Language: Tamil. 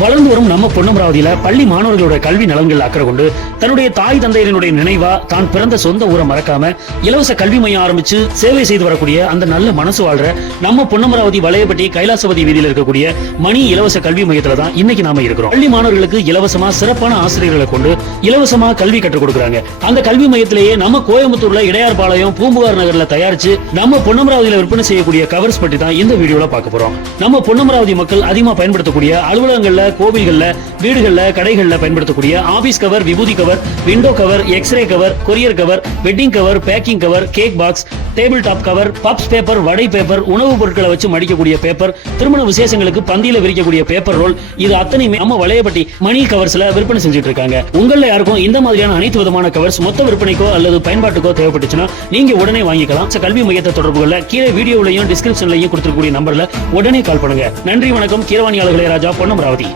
வளர்ந்து வரும் நம்ம பொன்னமராவதியில பள்ளி மாணவர்களோட கல்வி நலன்கள் அக்கறை கொண்டு தன்னுடைய தாய் தந்தையரினுடைய நினைவா தான் பிறந்த சொந்த ஊரை மறக்காம இலவச கல்வி மையம் ஆரம்பிச்சு சேவை செய்து வரக்கூடிய அந்த நல்ல மனசு வாழ்ற நம்ம பொன்னமராவதி வளையப்பட்டி கைலாசபதி வீதியில் இருக்கக்கூடிய மணி இலவச கல்வி மையத்துல தான் இன்னைக்கு நாம இருக்கிறோம். பள்ளி மாணவர்களுக்கு இலவசமா சிறப்பான ஆசிரியர்களை கொண்டு இலவசமா கல்வி கற்றுக் கொடுக்குறாங்க. அந்த கல்வி மையத்திலேயே நம்ம கோயம்புத்தூர்ல இடையார்பாளையம் பூம்புகார் நகர்ல தயாரிச்சு நம்ம பொன்னமராவதியில விற்பனை செய்யக்கூடிய கவர்ஸ் பற்றி தான் இந்த வீடியோல பார்க்க போறோம். நம்ம பொன்னமராவதி மக்கள் அதிகமா பயன்படுத்தக்கூடிய அலுவலகங்கள்ல கோவில்கள்ல வீடுகள்ல கடைகள்ல பயன்படுத்தக்கூடிய ஆபீஸ் கவர் விபூதி cover window cover X ray cover courier cover wedding cover packing cover cake box table top cover puffs paper vada paper உணவுப் பொருட்களை வச்சு மடிக்கக்கூடிய பேப்பர் திருமண விசேஷங்களுக்கு பந்தியில விரிக்கக்கூடிய பேப்பர் ரோல் இது அத்தனையுமே நம்ம வளையப்பட்டி மணி கவர்ஸ்ல விற்பனை செஞ்சுட்டு இருக்காங்க. உங்கள யாருக்கும் இந்த மாதிரியான அனைத்து விதமான கவர்ஸ் மொத்த விற்பனைக்கோ அல்லது பயன்பாட்டுக்கோ தேவைப்பட்டுச்சுன்னா நீங்க உடனே வாங்கிக்கலாம். கல்வி மையத்தை தொடர்புகள்ல கீழே வீடியோலையும் டிஸ்கிரிப்ஷன்லையும் கொடுத்துருக்கூடிய நம்பர்ல உடனே கால் பண்ணுங்க. நன்றி வணக்கம். கீரவாணியாளர்களே ராஜா பொன்னமராவதி